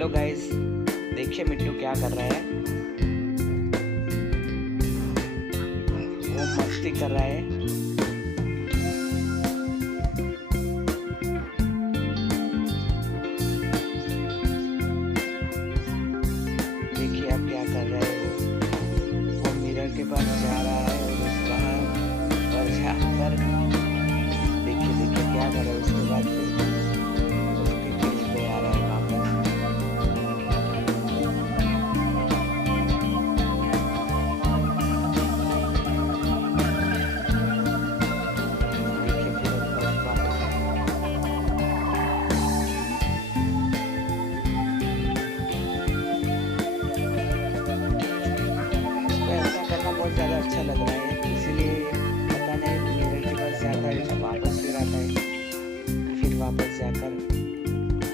Hello guys, देखिए मिट्टू क्या कर रहा है। वो मस्ती कर रहा है। देखिए अब क्या कर रहा है। वो मिरर के पास जा रहा है और उसका पर जाकर देखिए क्या कर रहा है। उसके बाद उसके केज पे आ रहा है वापस। देखिए फिर बस वापस उसको ऐसा करना बहुत ज़्यादा अच्छा लग रहा है, इसीलिए पता नहीं मिरर के पास जाता है, जब वापस फिर आता है, फिर वापस जाकर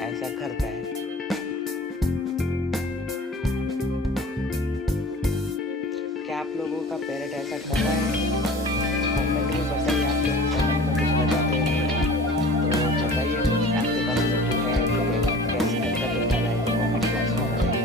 ऐसा करता है। क्या आप लोगों का पैरट ऐसा कर रहा है? कमेंट में बताइए। आप लोग कमेंट में कुछ बताते हैं तो बताइए कुछ आपके पास जो है जो कैसी हरकतें कर रहा है, तो कमेंट बॉक्स में बताइए।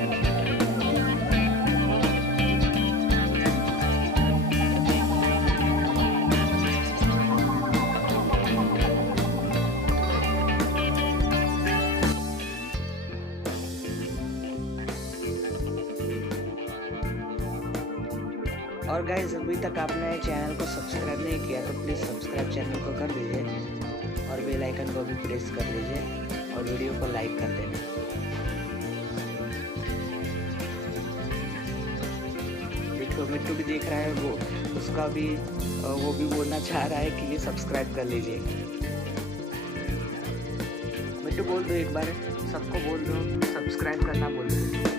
और गाइस, अभी तक आपने चैनल को सब्सक्राइब नहीं किया तो प्लीज़ सब्सक्राइब चैनल को कर दीजिए और बेल आइकन को भी प्रेस कर लीजिए और वीडियो को लाइक कर देना। देखो मिट्टू भी देख रहा है, वो भी बोलना चाह रहा है कि ये सब्सक्राइब कर लीजिए। मिट्टू बोल दो एक बार, सबको बोल दो सब्सक्राइब करना, बोल दो।